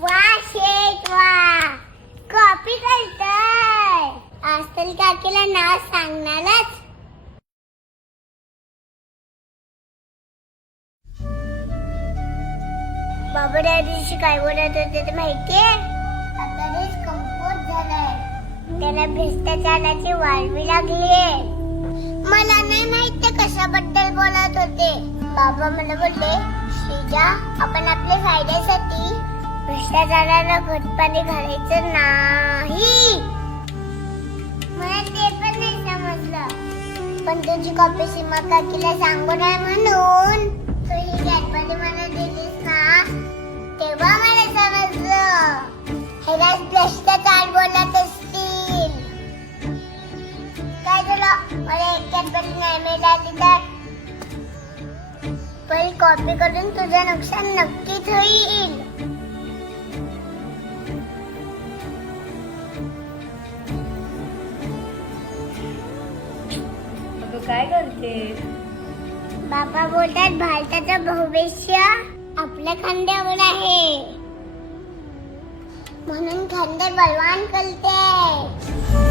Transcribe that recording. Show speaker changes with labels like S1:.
S1: वा शेट वा कॉपी करताय आजकाल काकीला नाव सांगणारच. बाबा त्या दिवशी काय बोलत होते ते माहितीये? आता कम्पोज झालाय. त्याला भ्रष्टाचाराची वाळवी लागलीये. मला नाही माहीत ते कशाबद्दल बोलत होते. बाबा मला बोलले श्रीजा आपण आपल्या फायद्यासाठी भ्रष्टाचाराला घटपाणी घालायचं नाही. मला ते पण नाही समजलं. पण तुझी कॉपी सीमा काकीला सांगू नये म्हणून. तू ही गॅटमध्ये मला दिलीस ना? तेव्हा मला समजलं. ह्यालाच भ्रष्टाचार बोलत असतील? काय झालं? मला एक गॅटपाणी नाही मिळाली तर? पण कॉपी करून तुझं नुकसान नक्कीच होईल.
S2: काय करते?
S1: बाबा बोलतात भारताचं भविष्य आपल्या खांद्यावर आहे. म्हणून खांदे बलवान करते.